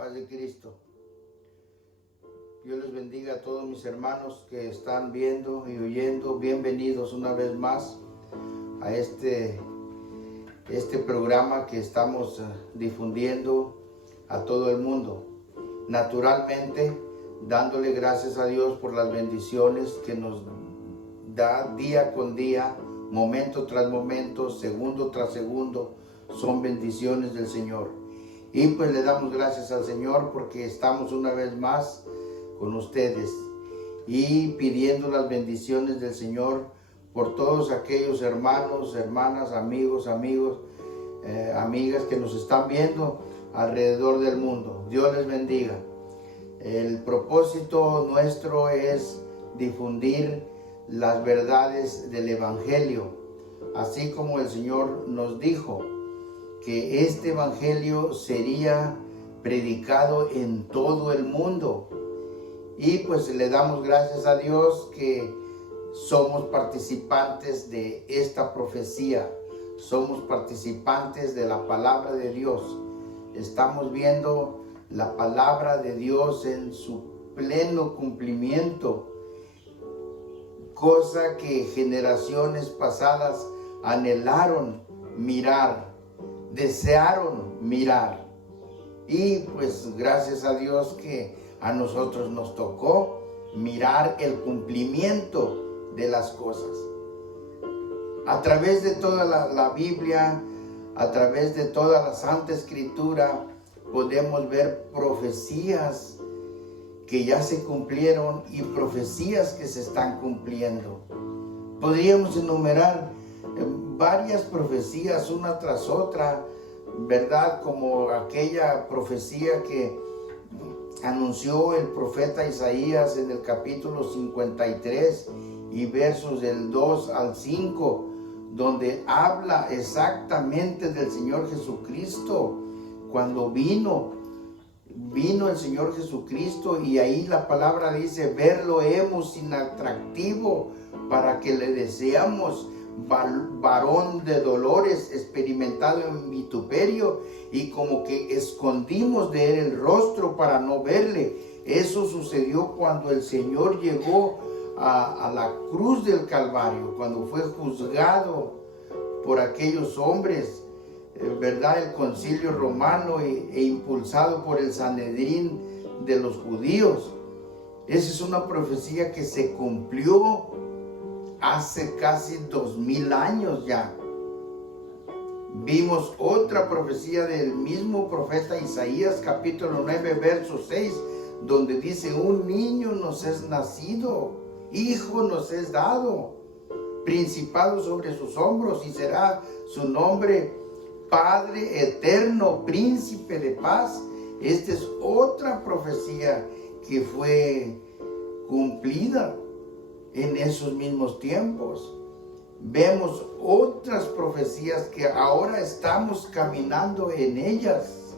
Paz de Cristo. Dios les bendiga a todos mis hermanos que están viendo y oyendo. Bienvenidos una vez más a este programa que estamos difundiendo a todo el mundo. Naturalmente, dándole gracias a Dios por las bendiciones que nos da día con día, momento tras momento, segundo tras segundo. Son bendiciones del Señor. Y pues le damos gracias al Señor porque estamos una vez más con ustedes y pidiendo las bendiciones del Señor por todos aquellos hermanos, hermanas, amigos, amigas que nos están viendo alrededor del mundo. Dios les bendiga. El propósito nuestro es difundir las verdades del Evangelio, así como el Señor nos dijo que este Evangelio sería predicado en todo el mundo. Y pues le damos gracias a Dios que somos participantes de esta profecía, somos participantes de la palabra de Dios. Estamos viendo la palabra de Dios en su pleno cumplimiento, cosa que generaciones pasadas anhelaron mirar, desearon mirar. Y pues gracias a Dios que a nosotros nos tocó mirar el cumplimiento de las cosas. A través de toda la Biblia, a través de toda la Santa Escritura, podemos ver profecías que ya se cumplieron y profecías que se están cumpliendo. Podríamos enumerar varias profecías una tras otra, ¿verdad? Como aquella profecía que anunció el profeta Isaías en el capítulo 53 y versos del 2 al 5, donde habla exactamente del Señor Jesucristo. Cuando vino el Señor Jesucristo, y ahí la palabra dice: verlo hemos sin atractivo, para que le deseamos varón de dolores, experimentado en vituperio, y como que escondimos de él el rostro para no verle. Eso sucedió cuando el Señor llegó a la cruz del Calvario, cuando fue juzgado por aquellos hombres, ¿verdad? El concilio romano e impulsado por el Sanedrín de los judíos. Esa es una profecía que se cumplió hace casi 2000 años ya. Vimos otra profecía del mismo profeta Isaías, capítulo 9, verso 6, donde dice: un niño nos es nacido, hijo nos es dado, principado sobre sus hombros, y será su nombre Padre eterno, príncipe de paz. Esta es otra profecía que fue cumplida en esos mismos tiempos. Vemos otras profecías que ahora estamos caminando en ellas.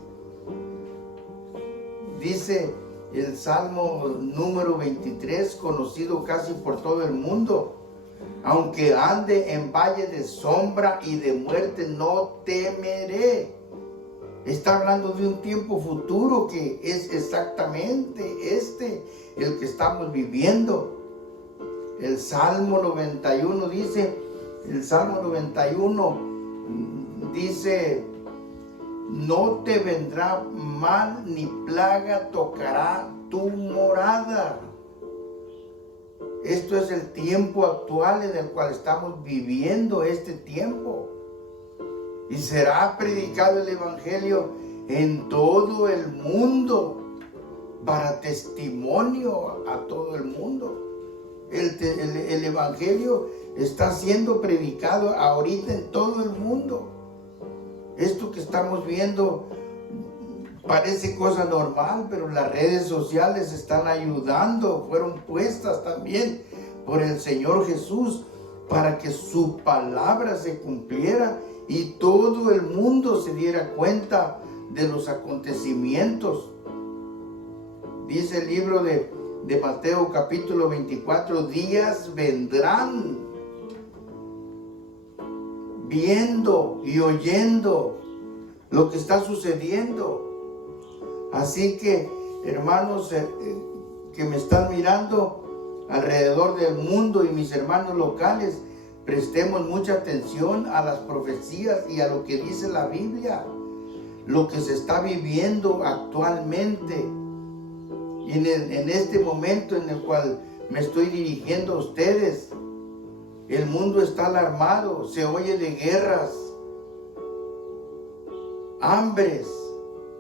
Dice el Salmo número 23, conocido casi por todo el mundo: aunque ande en valle de sombra y de muerte, no temeré. Está hablando de un tiempo futuro que es exactamente el que estamos viviendo. El Salmo 91 dice, no te vendrá mal ni plaga tocará tu morada. Esto es el tiempo actual en el cual estamos viviendo este tiempo. Y será predicado el Evangelio en todo el mundo para testimonio a todo el mundo. El Evangelio está siendo predicado ahorita en todo el mundo. Esto que estamos viendo parece cosa normal, pero las redes sociales están ayudando, fueron puestas también por el Señor Jesús para que su palabra se cumpliera y todo el mundo se diera cuenta de los acontecimientos. Dice el libro de Mateo capítulo 24, días vendrán viendo y oyendo lo que está sucediendo. Así que, hermanos que me están mirando alrededor del mundo y mis hermanos locales, prestemos mucha atención a las profecías y a lo que dice la Biblia, lo que se está viviendo actualmente. Y en este momento en el cual me estoy dirigiendo a ustedes, el mundo está alarmado, se oye de guerras, hambres,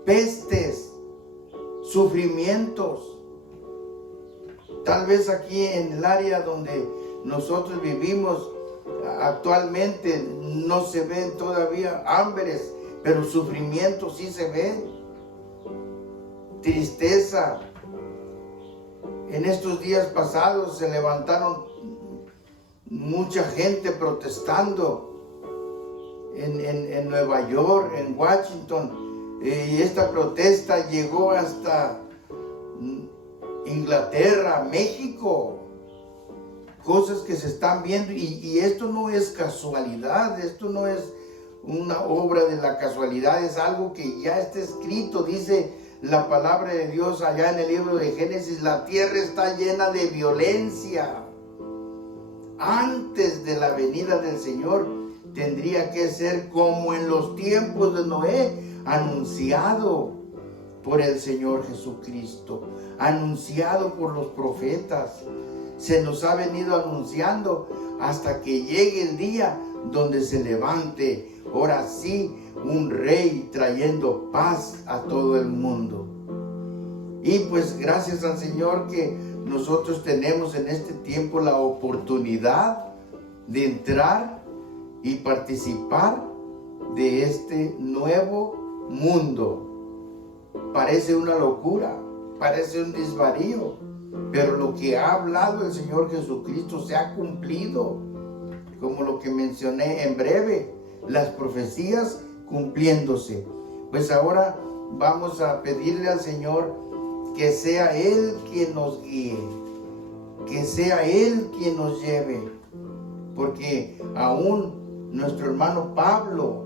pestes, sufrimientos. Tal vez aquí en el área donde nosotros vivimos actualmente no se ven todavía hambres, pero sufrimientos sí se ven. Tristeza. En estos días pasados se levantaron mucha gente protestando en Nueva York, en Washington, y esta protesta llegó hasta Inglaterra, México. Cosas que se están viendo, y esto no es casualidad, esto no es una obra de la casualidad, es algo que ya está escrito. Dice la palabra de Dios allá en el libro de Génesis: la tierra está llena de violencia. Antes de la venida del Señor tendría que ser como en los tiempos de Noé, anunciado por el Señor Jesucristo, anunciado por los profetas. Se nos ha venido anunciando hasta que llegue el día donde se levante, ahora sí, un rey trayendo paz a todo el mundo. Y pues gracias al Señor que nosotros tenemos en este tiempo la oportunidad de entrar y participar de este nuevo mundo. Parece una locura, parece un desvarío, pero lo que ha hablado el Señor Jesucristo se ha cumplido, como lo que mencioné en breve, las profecías cumpliéndose. Pues ahora vamos a pedirle al Señor que sea Él quien nos guíe, que sea Él quien nos lleve, porque aún nuestro hermano Pablo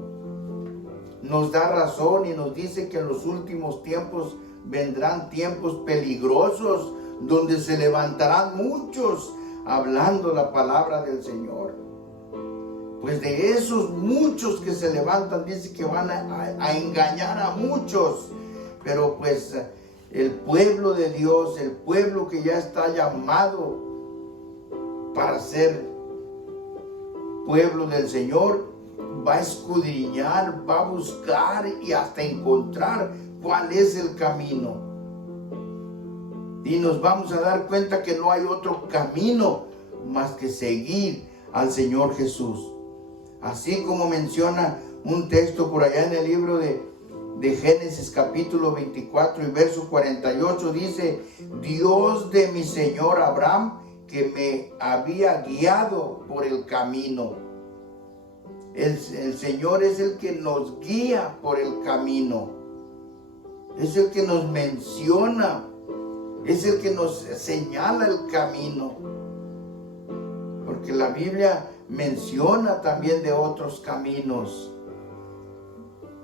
nos da razón y nos dice que en los últimos tiempos vendrán tiempos peligrosos, donde se levantarán muchos hablando la palabra del Señor. Pues de esos muchos que se levantan, dice que van a engañar a muchos. Pero pues el pueblo de Dios, el pueblo que ya está llamado para ser pueblo del Señor, va a escudriñar, va a buscar y hasta encontrar cuál es el camino. Y nos vamos a dar cuenta que no hay otro camino más que seguir al Señor Jesús. Así como menciona un texto por allá en el libro de Génesis capítulo 24 y verso 48, dice: Dios de mi Señor Abraham, que me había guiado por el camino. El Señor es el que nos guía por el camino. Es el que nos menciona. Es el que nos señala el camino. Porque la Biblia menciona también de otros caminos.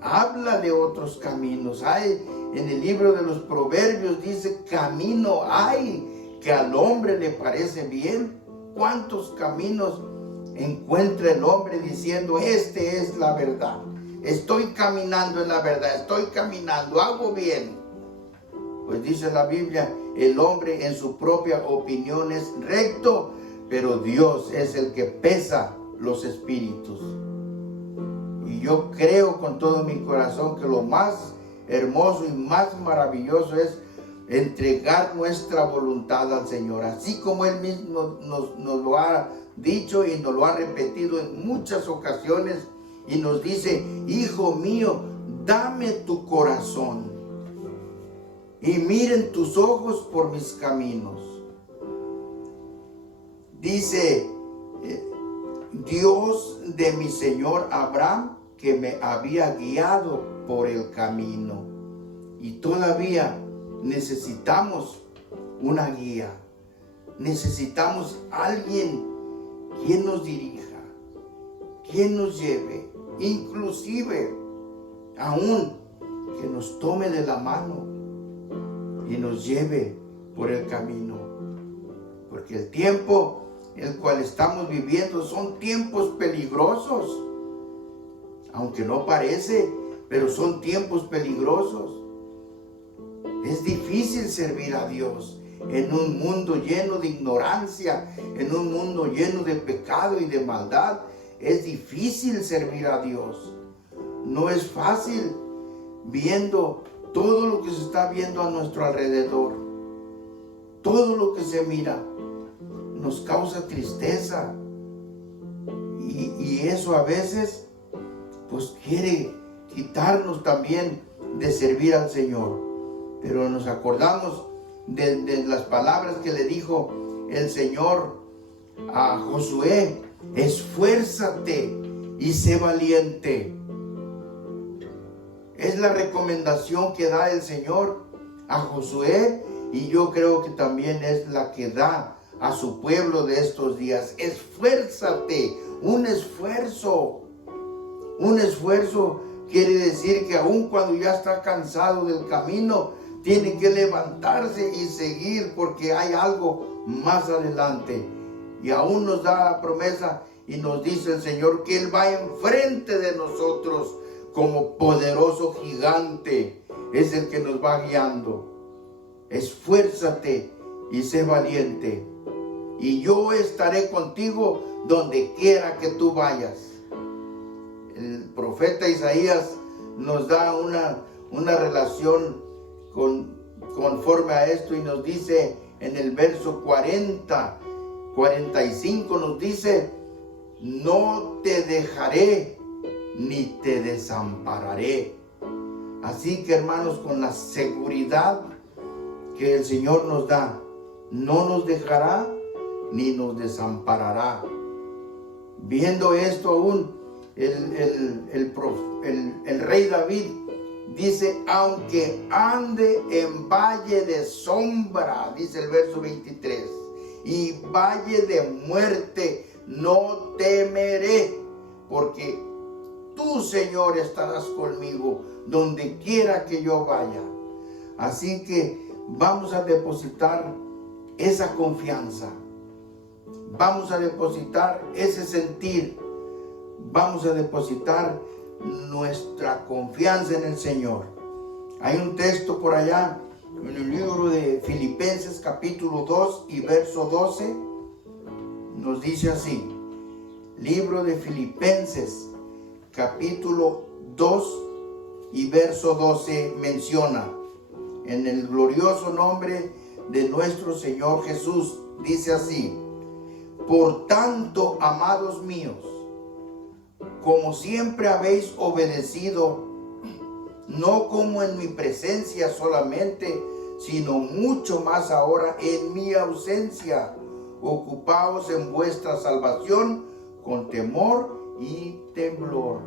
Habla de otros caminos. Hay en el libro de los Proverbios, dice: camino hay que al hombre le parece bien. ¿Cuántos caminos encuentra el hombre diciendo: este es la verdad? Estoy caminando en la verdad, estoy caminando, hago bien. Pues dice la Biblia: el hombre en su propia opinión es recto, pero Dios es el que pesa los espíritus. Y yo creo con todo mi corazón que lo más hermoso y más maravilloso es entregar nuestra voluntad al Señor, así como Él mismo nos lo ha dicho y nos lo ha repetido en muchas ocasiones, y nos dice: hijo mío, dame tu corazón y miren tus ojos por mis caminos. Dice Dios de mi Señor Abraham, que me había guiado por el camino. Y todavía necesitamos una guía. Necesitamos alguien quien nos dirija, quien nos lleve, inclusive aún que nos tome de la mano y nos lleve por el camino. Porque el tiempo el cual estamos viviendo son tiempos peligrosos. Aunque no parece, pero son tiempos peligrosos. Es difícil servir a Dios en un mundo lleno de ignorancia, en un mundo lleno de pecado y de maldad. Es difícil servir a Dios. No es fácil viendo todo lo que se está viendo a nuestro alrededor. Todo lo que se mira nos causa tristeza. Y eso a veces pues quiere quitarnos también de servir al Señor. Pero nos acordamos de las palabras que le dijo el Señor a Josué: esfuérzate y sé valiente. Es la recomendación que da el Señor a Josué, y yo creo que también es la que da a su pueblo de estos días. Esfuérzate, un esfuerzo. Un esfuerzo quiere decir que aun cuando ya está cansado del camino, tiene que levantarse y seguir, porque hay algo más adelante. Y aún nos da la promesa y nos dice el Señor que Él va enfrente de nosotros como poderoso gigante. Es el que nos va guiando. Esfuérzate y sé valiente, y yo estaré contigo donde quiera que tú vayas. El profeta Isaías nos da una relación conforme a esto, y nos dice en el verso 45 nos dice: no te dejaré ni te desampararé. Así que, hermanos, con la seguridad que el Señor nos da, no nos dejará ni nos desamparará. Viendo esto aún, el rey David dice: aunque ande en valle de sombra, dice el verso 23, y valle de muerte, no temeré, porque tú, Señor, estarás conmigo donde quiera que yo vaya. Así que vamos a depositar esa confianza, vamos a depositar ese sentir, vamos a depositar nuestra confianza en el Señor. Hay un texto por allá en el libro de Filipenses capítulo 2 y verso 12, nos dice así. Libro de Filipenses capítulo 2 y verso 12 menciona: en el glorioso nombre de nuestro Señor Jesús, dice así: por tanto, amados míos, como siempre habéis obedecido, no como en mi presencia solamente, sino mucho más ahora en mi ausencia, ocupaos en vuestra salvación con temor y temblor.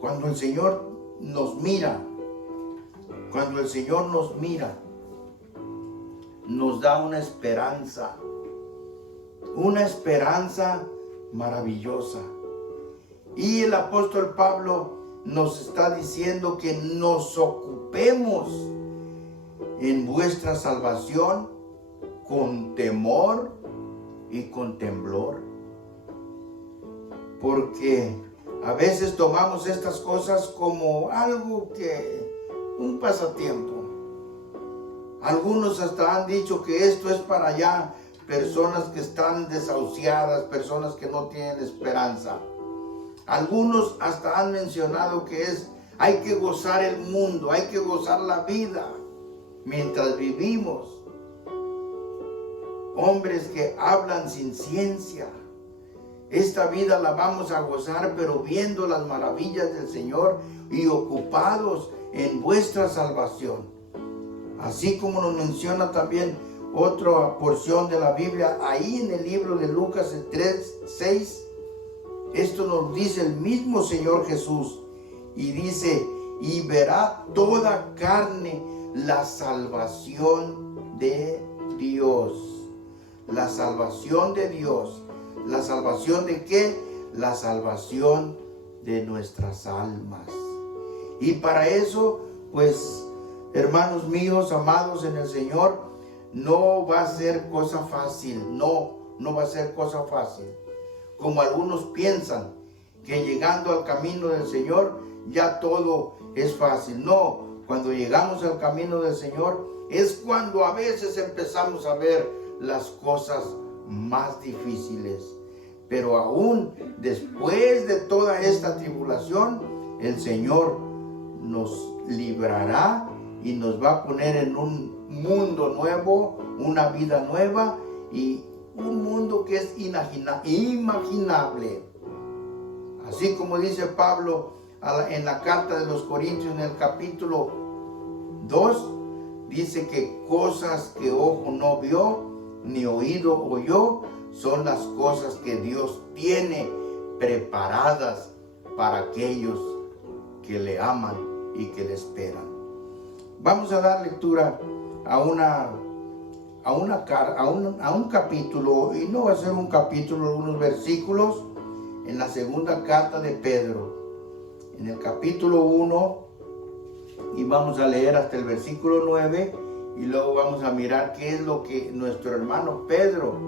Cuando el Señor nos mira, nos da una esperanza maravillosa. Y el apóstol Pablo nos está diciendo que nos ocupemos en vuestra salvación con temor y con temblor. Porque a veces tomamos estas cosas como algo un pasatiempo. Algunos hasta han dicho que esto es para allá personas que están desahuciadas, personas que no tienen esperanza. Algunos hasta han mencionado que hay que gozar el mundo, hay que gozar la vida mientras vivimos. Hombres que hablan sin ciencia. Esta vida la vamos a gozar, pero viendo las maravillas del Señor y ocupados en vuestra salvación. Así como nos menciona también otra porción de la Biblia, ahí en el libro de Lucas 3:6, esto nos dice el mismo Señor Jesús, y dice: y verá toda carne la salvación de Dios. La salvación de Dios. ¿La salvación de qué? La salvación de nuestras almas. Y para eso, pues, Hermanos míos, amados en el Señor, no va a ser cosa fácil, no va a ser cosa fácil. Como algunos piensan que llegando al camino del Señor ya todo es fácil. No, cuando llegamos al camino del Señor es cuando a veces empezamos a ver las cosas más difíciles. Pero aún después de toda esta tribulación, el Señor nos librará y nos va a poner en un mundo nuevo, una vida nueva y un mundo que es inimaginable. Así como dice Pablo en la carta de los Corintios en el capítulo 2, dice que cosas que ojo no vio, ni oído oyó, son las cosas que Dios tiene preparadas para aquellos que le aman y que le esperan. Vamos a dar lectura a un capítulo, y no va a ser un capítulo, unos versículos en la segunda carta de Pedro, en el capítulo 1, y vamos a leer hasta el versículo 9, y luego vamos a mirar qué es lo que nuestro hermano Pedro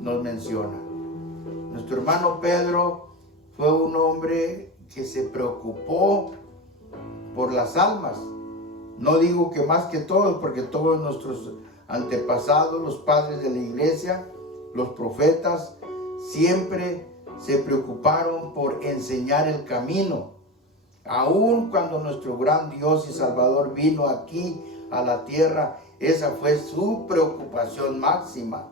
nos menciona. Nuestro hermano Pedro fue un hombre que se preocupó por las almas. No digo que más que todos, porque todos nuestros antepasados, los padres de la iglesia, los profetas, siempre se preocuparon por enseñar el camino. Aun cuando nuestro gran Dios y Salvador vino aquí a la tierra, esa fue su preocupación máxima.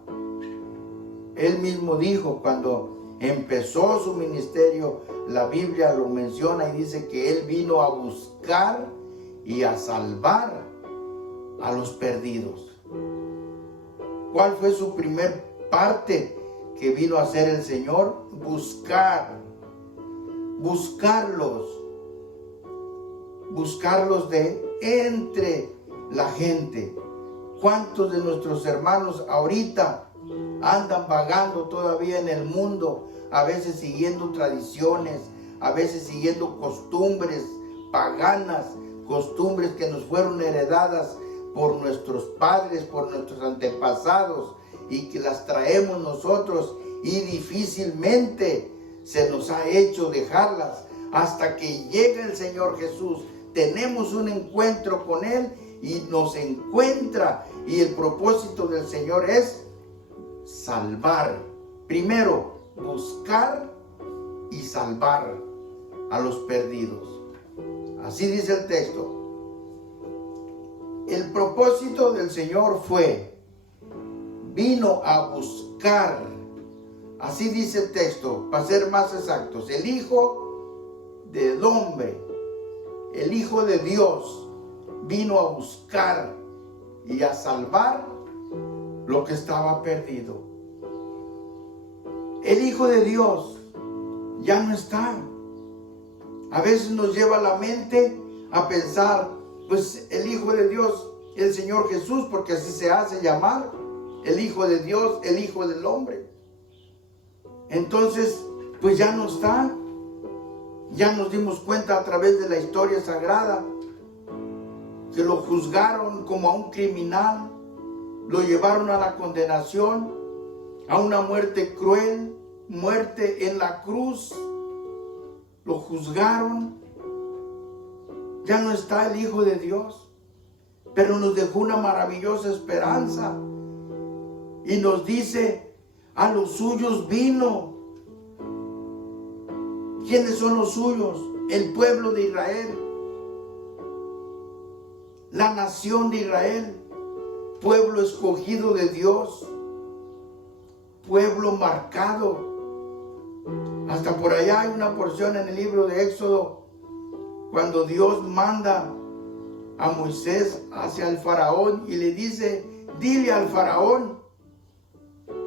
Él mismo dijo, cuando empezó su ministerio, la Biblia lo menciona y dice que Él vino a buscar y a salvar a los perdidos. ¿Cuál fue su primer parte que vino a hacer el Señor? Buscarlos de entre la gente. ¿Cuántos de nuestros hermanos ahorita andan vagando todavía en el mundo, a veces siguiendo tradiciones, a veces siguiendo costumbres paganas, costumbres que nos fueron heredadas por nuestros padres, por nuestros antepasados, y que las traemos nosotros y difícilmente se nos ha hecho dejarlas hasta que llega el Señor Jesús? Tenemos un encuentro con Él y nos encuentra, y el propósito del Señor es salvar. Primero, buscar y salvar a los perdidos. Así dice el texto. El propósito del Señor vino a buscar, así dice el texto, para ser más exactos, el Hijo del Hombre, el Hijo de Dios, vino a buscar y a salvar lo que estaba perdido. El Hijo de Dios ya no está. A veces nos lleva la mente a pensar, pues el Hijo de Dios, el Señor Jesús, porque así se hace llamar, el Hijo de Dios, el Hijo del Hombre. Entonces, pues ya no está. Ya nos dimos cuenta a través de la historia sagrada que lo juzgaron como a un criminal, lo llevaron a la condenación, a una muerte cruel, muerte en la cruz. Lo juzgaron. Ya no está el Hijo de Dios, pero nos dejó una maravillosa esperanza y nos dice, a los suyos vino. ¿Quiénes son los suyos? El pueblo de Israel, la nación de Israel, pueblo escogido de Dios, pueblo marcado. Hasta por allá hay una porción en el libro de Éxodo, cuando Dios manda a Moisés hacia el faraón y le dice, dile al faraón,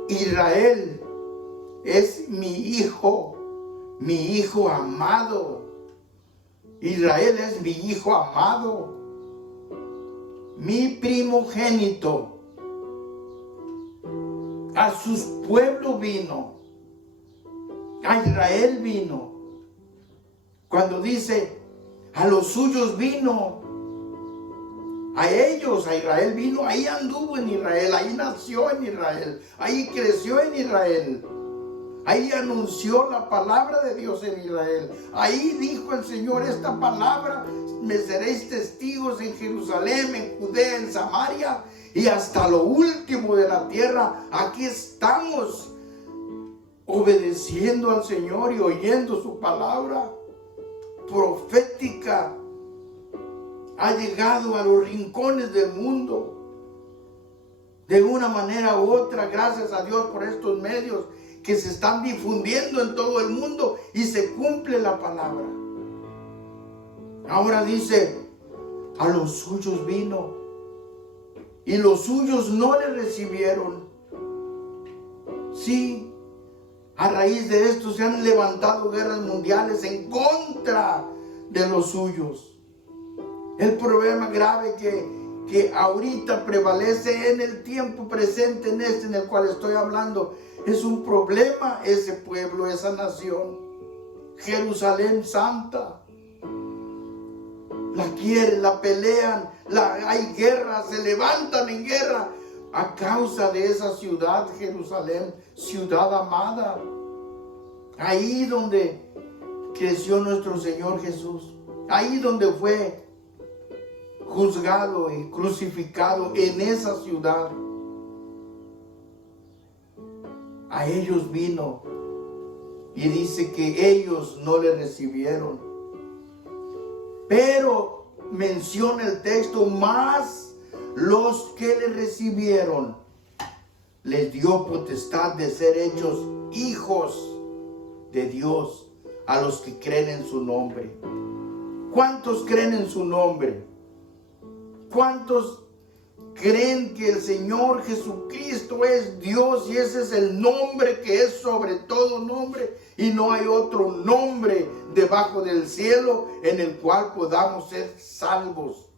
Israel es mi hijo amado. Israel es mi hijo amado, mi primogénito. A sus pueblos vino, a Israel vino. Cuando dice, a los suyos vino, A ellos, a Israel vino, ahí anduvo en Israel, ahí nació en Israel, ahí creció en Israel. Ahí anunció la palabra de Dios en Israel. Ahí dijo el Señor, esta palabra me seréis testigos en Jerusalén, en Judea, en Samaria y hasta lo último de la tierra. Aquí estamos obedeciendo al Señor y oyendo su palabra profética. Ha llegado a los rincones del mundo. De una manera u otra, gracias a Dios por estos medios que se están difundiendo en todo el mundo y se cumple la palabra. Ahora dice, a los suyos vino y los suyos no le recibieron. Sí, a raíz de esto se han levantado guerras mundiales en contra de los suyos. El problema grave que ahorita prevalece en el tiempo presente, en el cual estoy hablando, es un problema ese pueblo, esa nación. Jerusalén santa. La quieren, la pelean, hay guerra, se levantan en guerra a causa de esa ciudad, Jerusalén, ciudad amada. Ahí donde creció nuestro Señor Jesús. Ahí donde fue juzgado y crucificado, en esa ciudad. A ellos vino y dice que ellos no le recibieron. Pero menciona el texto, más los que le recibieron les dio potestad de ser hechos hijos de Dios a los que creen en su nombre. ¿Cuántos creen en su nombre? ¿Cuántos creen que el Señor Jesucristo es Dios y ese es el nombre que es sobre todo nombre y no hay otro nombre debajo del cielo en el cual podamos ser salvos?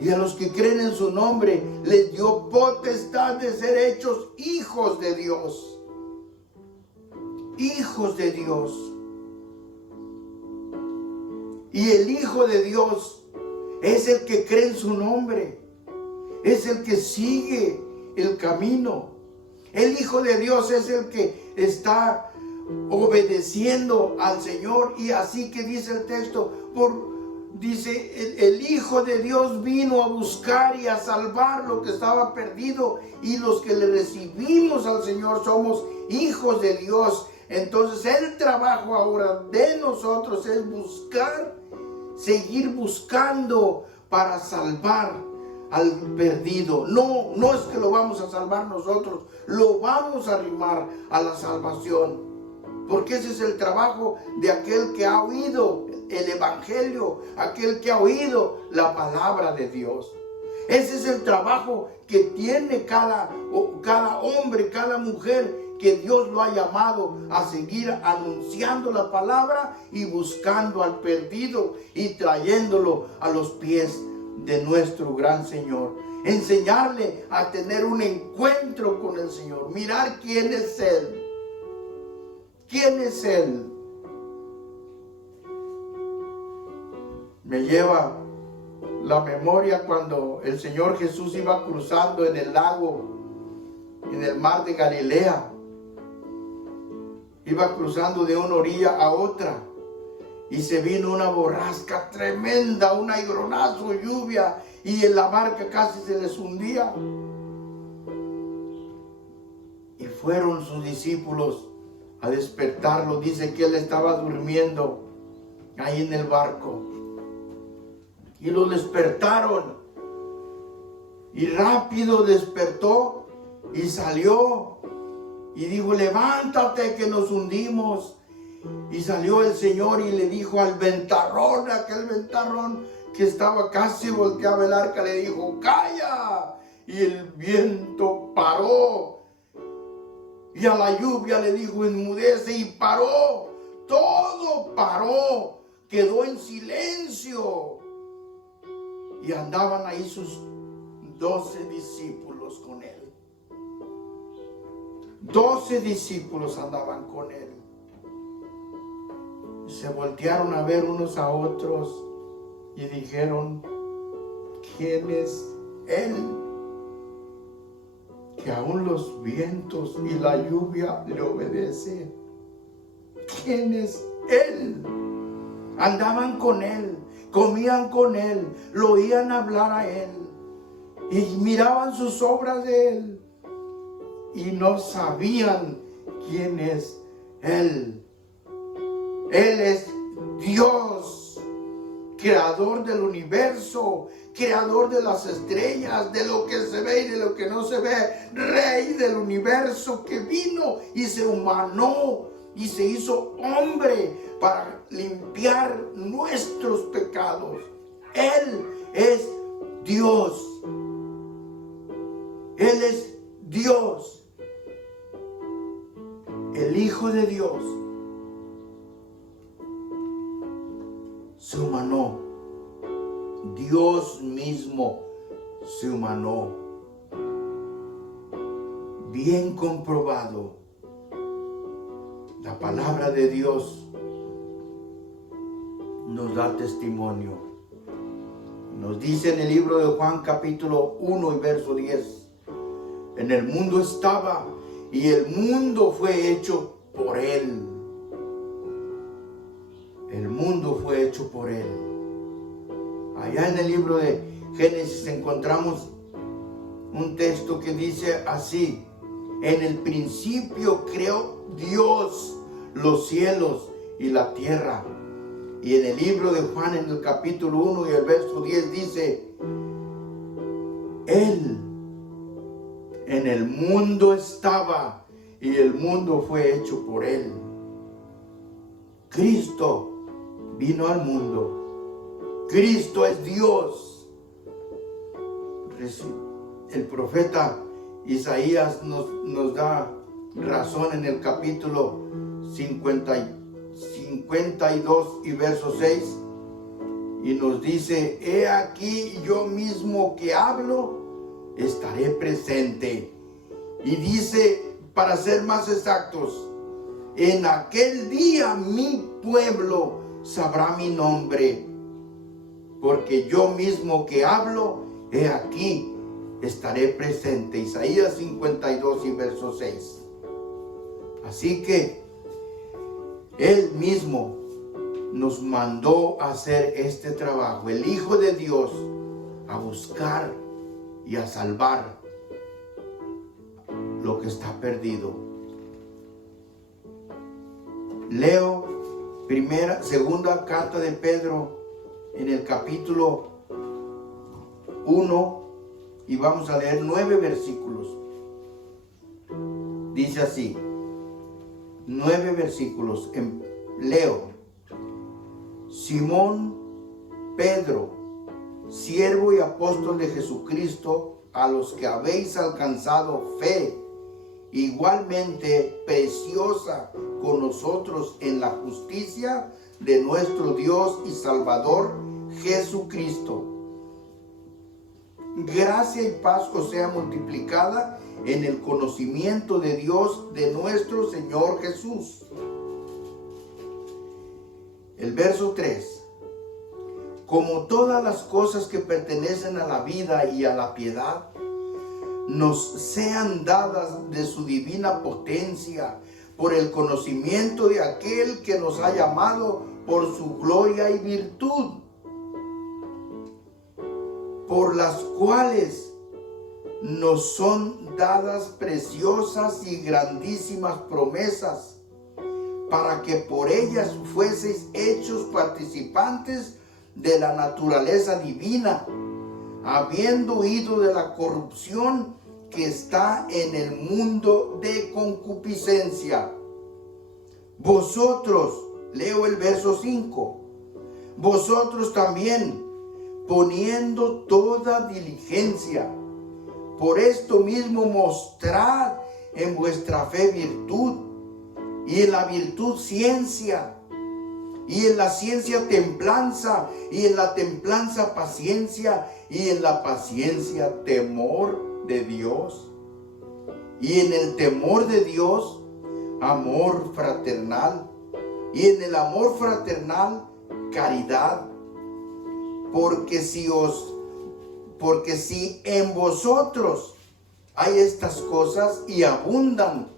Y a los que creen en su nombre les dio potestad de ser hechos hijos de Dios. Hijos de Dios. Y el Hijo de Dios es el que cree en su nombre. Es el que sigue el camino. El Hijo de Dios es el que está obedeciendo al Señor. Y así que dice el texto, dice, el Hijo de Dios vino a buscar y a salvar lo que estaba perdido. Y los que le recibimos al Señor somos hijos de Dios. Entonces el trabajo ahora de nosotros es buscar, seguir buscando para salvar al perdido. No es que lo vamos a salvar nosotros, lo vamos a arrimar a la salvación, porque ese es el trabajo de aquel que ha oído el evangelio, aquel que ha oído la palabra de Dios. Ese es el trabajo que tiene cada hombre, cada mujer que Dios lo ha llamado a seguir anunciando la palabra y buscando al perdido y trayéndolo a los pies de nuestro gran Señor. Enseñarle a tener un encuentro con el Señor. Mirar quién es Él. ¿Quién es Él? Me lleva la memoria cuando el Señor Jesús iba cruzando en el lago, en el mar de Galilea. Iba cruzando de una orilla a otra. Y se vino una borrasca tremenda, un aigronazo, lluvia, y en la barca casi se les hundía. Y fueron sus discípulos a despertarlo. Dice que él estaba durmiendo ahí en el barco. Y lo despertaron. Y rápido despertó y salió. Y dijo, levántate que nos hundimos. Y salió el Señor y le dijo al ventarrón, aquel ventarrón que estaba casi volteaba el arca, le dijo, calla. Y el viento paró. Y a la lluvia le dijo, enmudece, y paró. Todo paró. Quedó en silencio. Y andaban ahí sus 12 discípulos con él. 12 discípulos andaban con él. Se voltearon a ver unos a otros y dijeron, ¿quién es Él? Que aún los vientos y la lluvia le obedecen. ¿Quién es Él? Andaban con Él, comían con Él, lo oían hablar a Él y miraban sus obras de Él y no sabían quién es Él. Él es Dios, creador del universo, creador de las estrellas, de lo que se ve y de lo que no se ve, Rey del universo que vino y se humanó y se hizo hombre para limpiar nuestros pecados. Él es Dios. Él es Dios, el Hijo de Dios. Se humanó. Dios mismo se humanó. Bien comprobado. La palabra de Dios nos da testimonio. Nos dice en el libro de Juan capítulo 1 y verso 10. En el mundo estaba y el mundo fue hecho por Él. El mundo fue hecho por Él. Allá en el libro de Génesis encontramos un texto que dice así: en el principio creó Dios los cielos y la tierra. Y en el libro de Juan, en el capítulo 1 y el verso 10 dice: Él en el mundo estaba y el mundo fue hecho por Él. Cristo vino al mundo. Cristo es Dios. El profeta Isaías nos da razón en el capítulo 52 y verso 6. Y nos dice: he aquí yo mismo que hablo, estaré presente. Y dice, para ser más exactos, en aquel día mi pueblo sabrá mi nombre, porque yo mismo que hablo, he aquí, estaré presente. Isaías 52 y verso 6. Así que Él mismo nos mandó a hacer este trabajo, el Hijo de Dios, a buscar y a salvar lo que está perdido. Leo segunda carta de Pedro en el capítulo 1 y vamos a leer 9 versículos. Dice así, 9 versículos. Leo: Simón Pedro, siervo y apóstol de Jesucristo, a los que habéis alcanzado fe igualmente preciosa con nosotros en la justicia de nuestro Dios y Salvador Jesucristo. Gracia y paz os sea multiplicada en el conocimiento de Dios, de nuestro Señor Jesús. El verso 3. Como todas las cosas que pertenecen a la vida y a la piedad, nos sean dadas de su divina potencia, por el conocimiento de aquel que nos ha llamado por su gloria y virtud, por las cuales nos son dadas preciosas y grandísimas promesas, para que por ellas fueseis hechos participantes de la naturaleza divina, habiendo huido de la corrupción que está en el mundo de concupiscencia. Vosotros, leo el verso 5, vosotros también, poniendo toda diligencia, por esto mismo mostrad en vuestra fe virtud, y en la virtud ciencia, y en la ciencia templanza, y en la templanza paciencia, y en la paciencia temor de Dios, y en el temor de Dios amor fraternal, y en el amor fraternal caridad, porque si os porque si en vosotros hay estas cosas y abundan,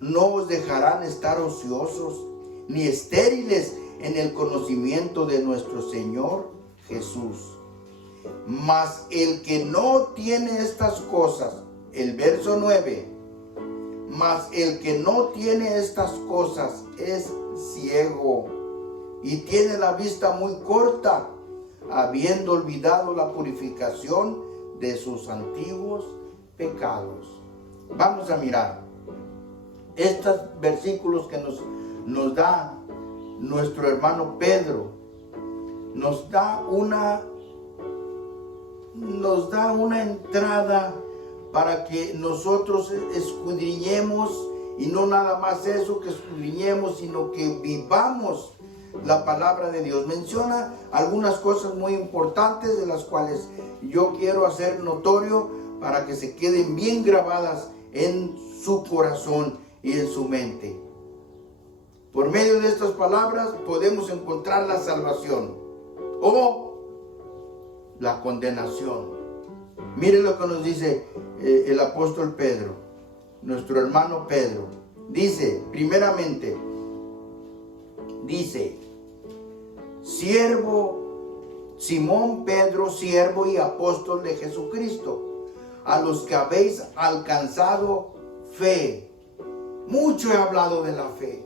no os dejarán estar ociosos ni estériles en el conocimiento de nuestro Señor Jesús. Mas el que no tiene estas cosas, el verso 9, mas el que no tiene estas cosas es ciego y tiene la vista muy corta, habiendo olvidado la purificación de sus antiguos pecados. Vamos a mirar estos versículos que nos da nuestro hermano Pedro. Nos da una entrada para que nosotros escudriñemos, y no nada más eso, que escudriñemos, sino que vivamos la palabra de Dios. Menciona algunas cosas muy importantes, de las cuales yo quiero hacer notorio para que se queden bien grabadas en su corazón y en su mente. Por medio de estas palabras podemos encontrar la salvación o la condenación. Mire lo que nos dice el apóstol Pedro, nuestro hermano Pedro. Dice, primeramente, dice, siervo, Simón Pedro, siervo y apóstol de Jesucristo, a los que habéis alcanzado fe. Mucho he hablado de la fe,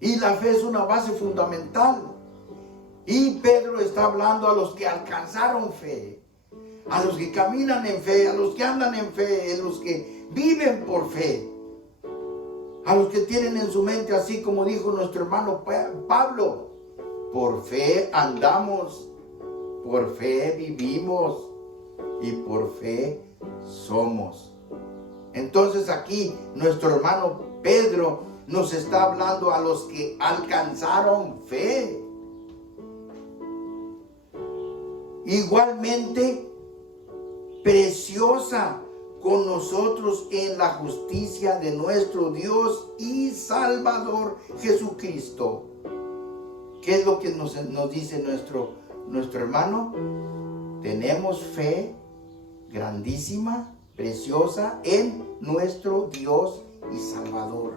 y la fe es una base fundamental. Y Pedro está hablando a los que alcanzaron fe, a los que caminan en fe, a los que andan en fe, a los que viven por fe, a los que tienen en su mente, así como dijo nuestro hermano Pablo, por fe andamos, por fe vivimos y por fe somos. Entonces aquí nuestro hermano Pedro nos está hablando a los que alcanzaron fe. Igualmente preciosa con nosotros en la justicia de nuestro Dios y Salvador Jesucristo. ¿Qué es lo que nos dice nuestro hermano? Tenemos fe grandísima, preciosa en nuestro Dios y Salvador.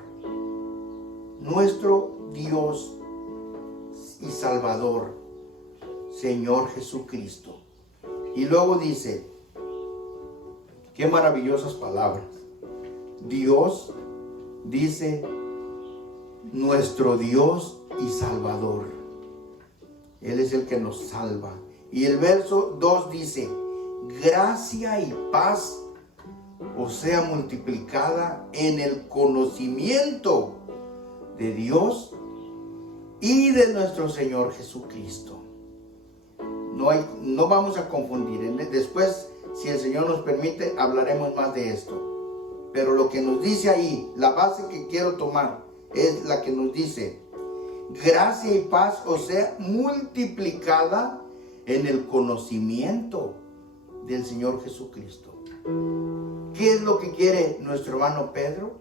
Nuestro Dios y Salvador, Señor Jesucristo. Y luego dice, qué maravillosas palabras. Dios dice, nuestro Dios y Salvador. Él es el que nos salva. Y el verso 2 dice, gracia y paz os sea multiplicada en el conocimiento de Dios y de nuestro Señor Jesucristo. No vamos a confundir. Después, si el Señor nos permite, hablaremos más de esto. Pero lo que nos dice ahí, la base que quiero tomar, es la que nos dice, gracia y paz os sea multiplicada en el conocimiento del Señor Jesucristo. ¿Qué es lo que quiere nuestro hermano Pedro?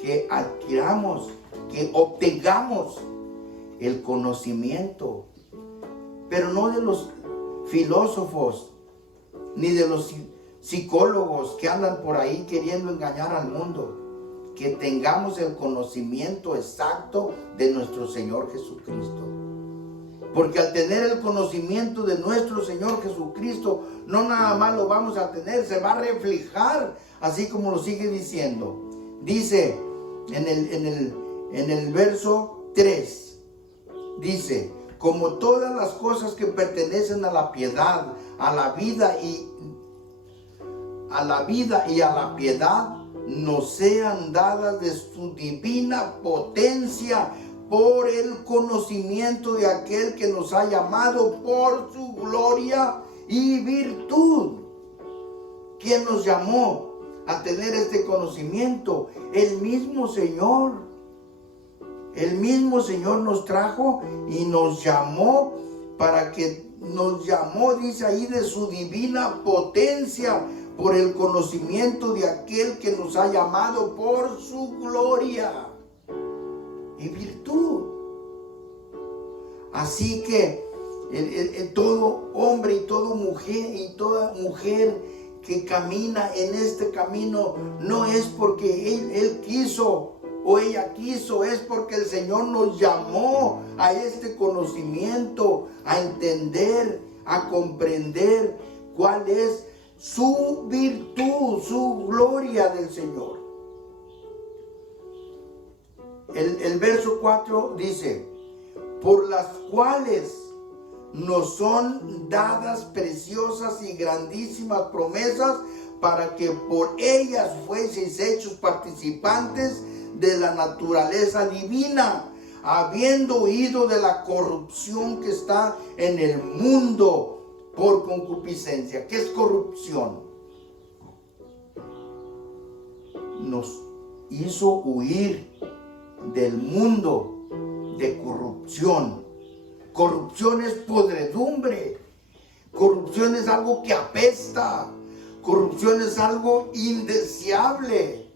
Que adquiramos, que obtengamos el conocimiento, pero no de los filósofos ni de los psicólogos que andan por ahí queriendo engañar al mundo. Que tengamos el conocimiento exacto de nuestro Señor Jesucristo. Porque al tener el conocimiento de nuestro Señor Jesucristo, no nada más lo vamos a tener, se va a reflejar, así como lo sigue diciendo. Dice en el verso 3, dice, como todas las cosas que pertenecen a la piedad, a la vida y a la piedad, nos sean dadas de su divina potencia por el conocimiento de aquel que nos ha llamado por su gloria y virtud. ¿Quién nos llamó a tener este conocimiento? El mismo Señor. El mismo Señor nos trajo y nos llamó dice ahí, de su divina potencia, por el conocimiento de aquel que nos ha llamado por su gloria y virtud. Así que todo hombre y toda mujer que camina en este camino, no es porque él quiso o ella quiso, es porque el Señor nos llamó a este conocimiento, a entender, a comprender cuál es su virtud, su gloria del Señor. El verso 4 dice, por las cuales nos son dadas preciosas y grandísimas promesas, para que por ellas fueseis hechos participantes de la naturaleza divina, habiendo huido de la corrupción que está en el mundo por concupiscencia. ¿Qué es corrupción? Nos hizo huir del mundo de corrupción. Corrupción es podredumbre. Corrupción es algo que apesta. Corrupción es algo indeseable.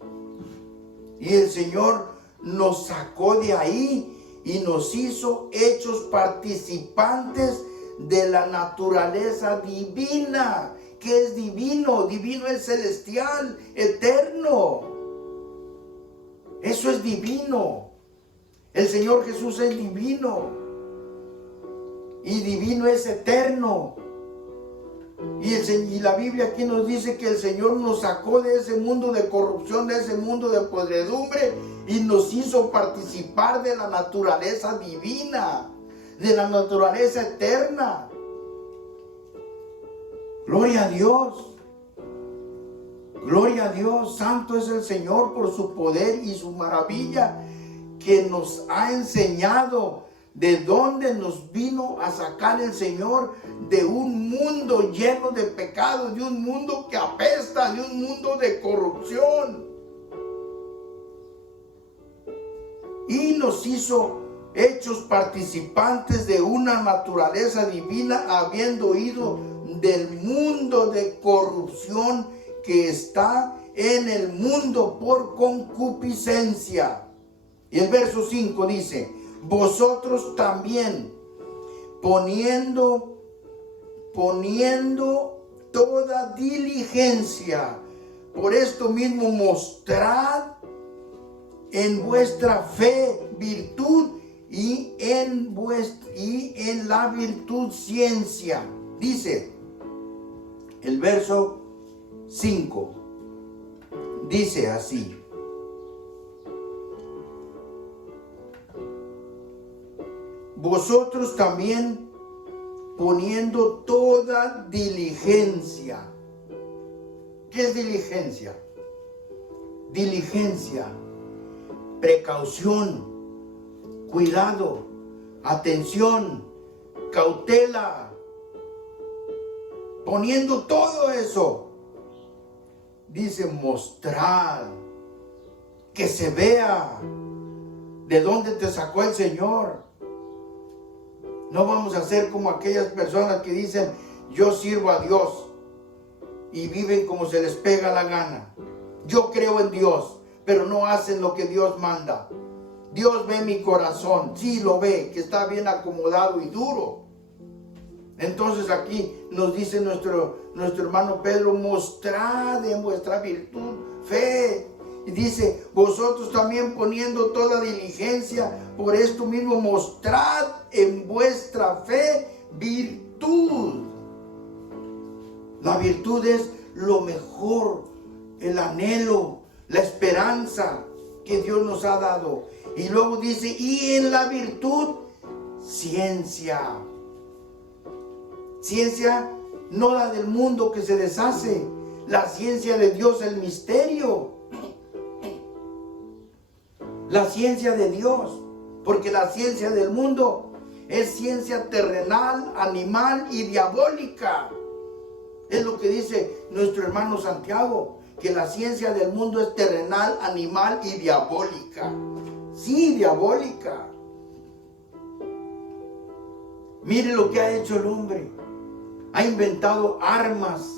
Y el Señor nos sacó de ahí y nos hizo hechos participantes de la naturaleza divina. ¿Qué es divino? Divino es celestial, eterno. Eso es divino. El Señor Jesús es divino. Y divino es eterno. Y la Biblia aquí nos dice que el Señor nos sacó de ese mundo de corrupción, de ese mundo de podredumbre, y nos hizo participar de la naturaleza divina, de la naturaleza eterna. Gloria a Dios. Gloria a Dios. Santo es el Señor por su poder y su maravilla, que nos ha enseñado de dónde nos vino a sacar el Señor, de un mundo lleno de pecado, de un mundo que apesta, de un mundo de corrupción. Y nos hizo hechos participantes de una naturaleza divina, habiendo huido del mundo de corrupción que está en el mundo por concupiscencia. Y el verso 5 dice, vosotros también, poniendo toda diligencia, por esto mismo mostrad en vuestra fe virtud, y en la virtud ciencia. Dice el verso 5, dice así: vosotros también, poniendo toda diligencia. ¿Qué es diligencia? Diligencia, precaución, cuidado, atención, cautela. Poniendo todo eso, dice, mostrar, que se vea de dónde te sacó el Señor. No vamos a ser como aquellas personas que dicen, yo sirvo a Dios, y viven como se les pega la gana. Yo creo en Dios, pero no hacen lo que Dios manda. Dios ve mi corazón, sí lo ve, que está bien acomodado y duro. Entonces aquí nos dice nuestro hermano Pedro, mostrad en vuestra virtud fe. Y dice, vosotros también, poniendo toda diligencia, por esto mismo mostrad en vuestra fe virtud. La virtud es lo mejor, el anhelo, la esperanza que Dios nos ha dado. Y luego dice, y en la virtud, ciencia. Ciencia no la del mundo que se deshace. La ciencia de Dios, el misterio. La ciencia de Dios. Porque la ciencia del mundo es ciencia terrenal, animal y diabólica. Es lo que dice nuestro hermano Santiago, que la ciencia del mundo es terrenal, animal y diabólica. Sí, diabólica. Mire lo que ha hecho el hombre. Ha inventado armas,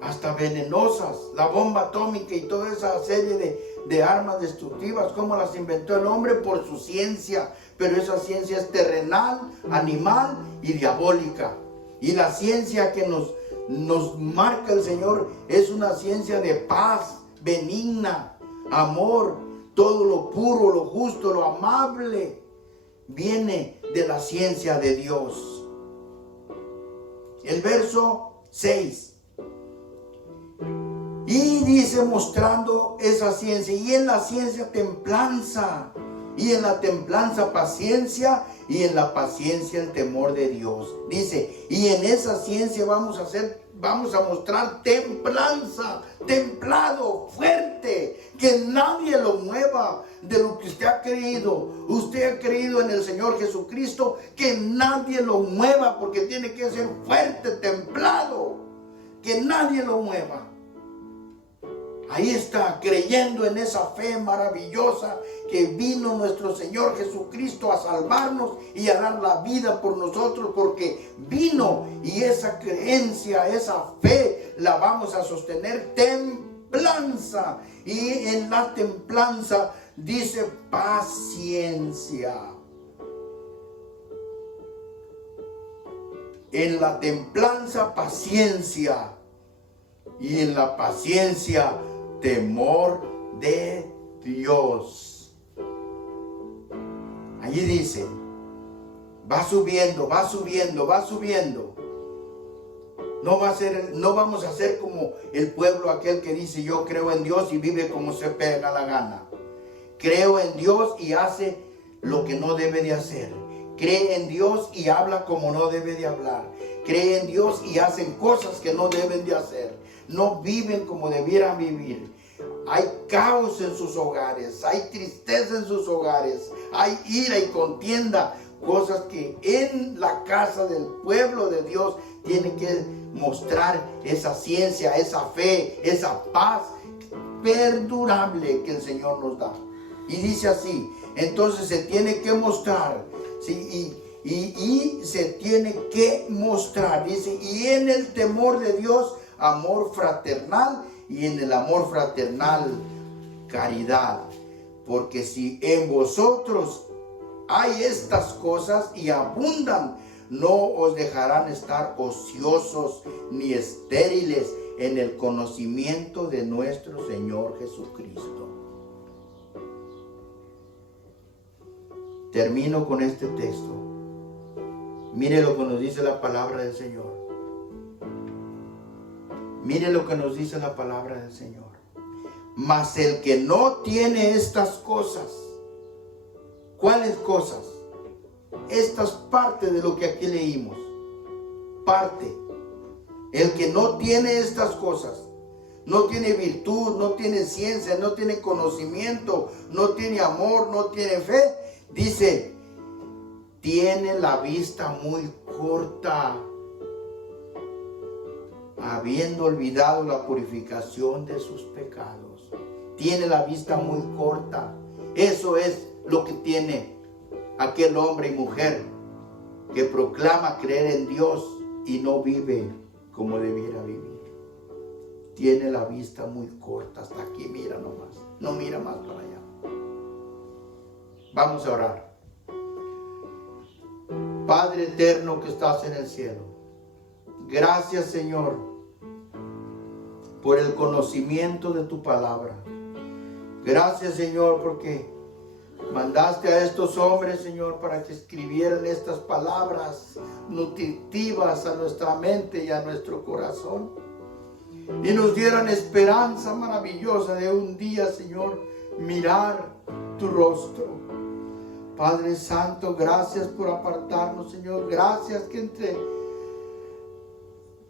hasta venenosas, la bomba atómica y toda esa serie de armas destructivas. ¿Cómo las inventó el hombre? Por su ciencia. pero esa ciencia es terrenal, animal y diabólica. Y la ciencia que nos marca el Señor es una ciencia de paz, benigna, amor, todo lo puro, lo justo, lo amable, viene de la ciencia de Dios. El verso 6. Y dice, mostrando esa ciencia, y en la ciencia templanza, y en la templanza paciencia, y en la paciencia el temor de Dios. Dice, y en esa ciencia vamos a mostrar templanza, templado, fuerte, que nadie lo mueva de lo que usted ha creído. Usted ha creído en el Señor Jesucristo, que nadie lo mueva, porque tiene que ser fuerte, templado, que nadie lo mueva. Ahí está, creyendo en esa fe maravillosa que vino nuestro Señor Jesucristo a salvarnos y a dar la vida por nosotros, porque vino, y esa creencia, esa fe la vamos a sostener. Templanza, y en la templanza dice paciencia. En la templanza paciencia, y en la paciencia temor de Dios. Allí dice, va subiendo, va subiendo, va subiendo. No vamos a ser como el pueblo aquel que dice, yo creo en Dios y vive como se pega la gana. Creo en Dios y hace lo que no debe de hacer. Cree en Dios y habla como no debe de hablar. Cree en Dios y hacen cosas que no deben de hacer. No viven como debieran vivir. Hay caos en sus hogares, hay tristeza en sus hogares, hay ira y contienda, cosas que en la casa del pueblo de Dios tiene que mostrar esa ciencia, esa fe, esa paz perdurable que el Señor nos da. Y dice así, entonces se tiene que mostrar, ¿sí? Y se tiene que mostrar, dice, y en el temor de Dios, amor fraternal, y en el amor fraternal, caridad. Porque si en vosotros hay estas cosas y abundan, no os dejarán estar ociosos ni estériles en el conocimiento de nuestro Señor Jesucristo. Termino con este texto. Mire lo que nos dice la palabra del Señor. Mire lo que nos dice la palabra del Señor. Mas el que no tiene estas cosas, ¿cuáles cosas? Estas partes de lo que aquí leímos. Parte. El que no tiene estas cosas, no tiene virtud, no tiene ciencia, no tiene conocimiento, no tiene amor, no tiene fe, dice, tiene la vista muy corta, habiendo olvidado la purificación de sus pecados. Tiene la vista muy corta. Eso es lo que tiene aquel hombre y mujer que proclama creer en Dios y no vive como debiera vivir. Tiene la vista muy corta, hasta aquí mira nomás, no mira más para allá. Vamos a orar. Padre eterno que estás en el cielo, gracias, Señor, por el conocimiento de tu palabra. Gracias, Señor, porque mandaste a estos hombres, Señor, para que escribieran estas palabras nutritivas a nuestra mente y a nuestro corazón, y nos dieran esperanza maravillosa de un día, Señor, mirar tu rostro. Padre Santo, gracias por apartarnos, Señor. Gracias que entre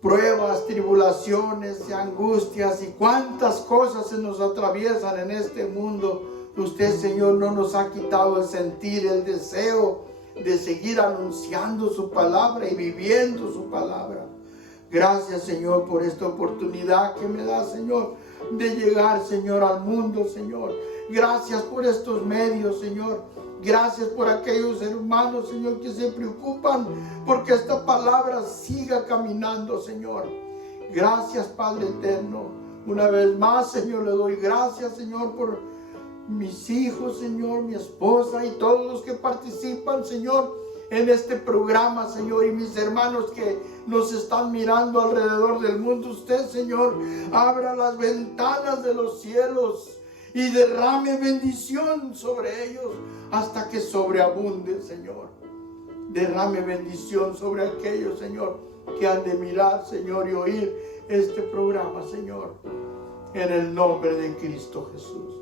pruebas, tribulaciones y angustias y cuántas cosas se nos atraviesan en este mundo, usted, Señor, no nos ha quitado el sentir, el deseo de seguir anunciando su palabra y viviendo su palabra. Gracias, Señor, por esta oportunidad que me da, Señor, de llegar, Señor, al mundo, Señor. Gracias por estos medios, Señor. Gracias por aquellos hermanos, Señor, que se preocupan porque esta palabra siga caminando, Señor. Gracias, Padre eterno. Una vez más, Señor, le doy gracias, Señor, por mis hijos, Señor, mi esposa y todos los que participan, Señor, en este programa, Señor, y mis hermanos que nos están mirando alrededor del mundo. Usted, Señor, abra las ventanas de los cielos y derrame bendición sobre ellos hasta que sobreabunde, Señor. Derrame bendición sobre aquellos, Señor, que han de mirar, Señor, y oír este programa, Señor, en el nombre de Cristo Jesús.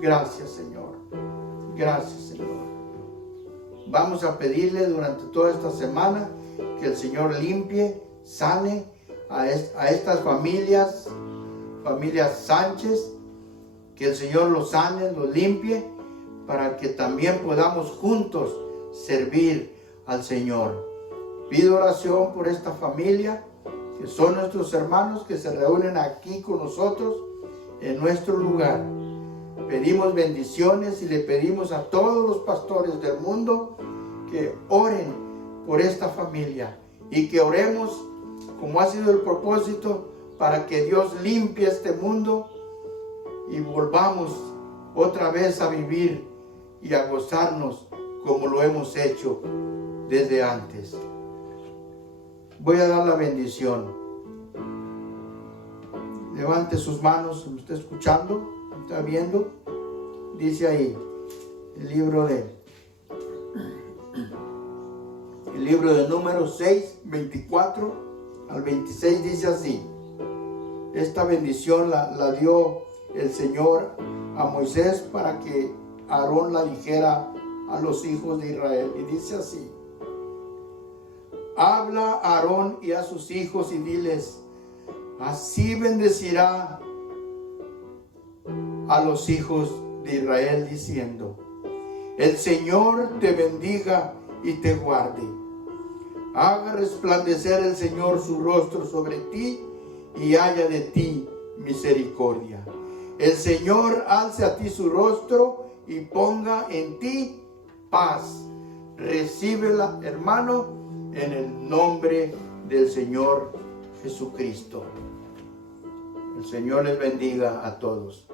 Gracias, Señor. Gracias, Señor. Vamos a pedirle durante toda esta semana que el Señor limpie, sane a estas familias Sánchez, que el Señor los sane, los limpie, para que también podamos juntos servir al Señor. Pido oración por esta familia, que son nuestros hermanos que se reúnen aquí con nosotros en nuestro lugar. Pedimos bendiciones y le pedimos a todos los pastores del mundo que oren por esta familia y que oremos como ha sido el propósito para que Dios limpie este mundo y volvamos otra vez a vivir y a gozarnos como lo hemos hecho desde antes. Voy a dar la bendición. Levante sus manos, ¿me está escuchando? ¿Me está viendo? Dice ahí, el libro de Números 6, 24 al 26 dice así. Esta bendición la dio el Señor a Moisés para que Aarón la dijera a los hijos de Israel. Y dice así: habla a Aarón y a sus hijos y diles, así bendecirá a los hijos de Israel diciendo, el Señor te bendiga y te guarde. Haga resplandecer el Señor su rostro sobre ti y haya de ti misericordia. El Señor alce a ti su rostro y ponga en ti paz. Recíbela, hermano, en el nombre del Señor Jesucristo. El Señor les bendiga a todos.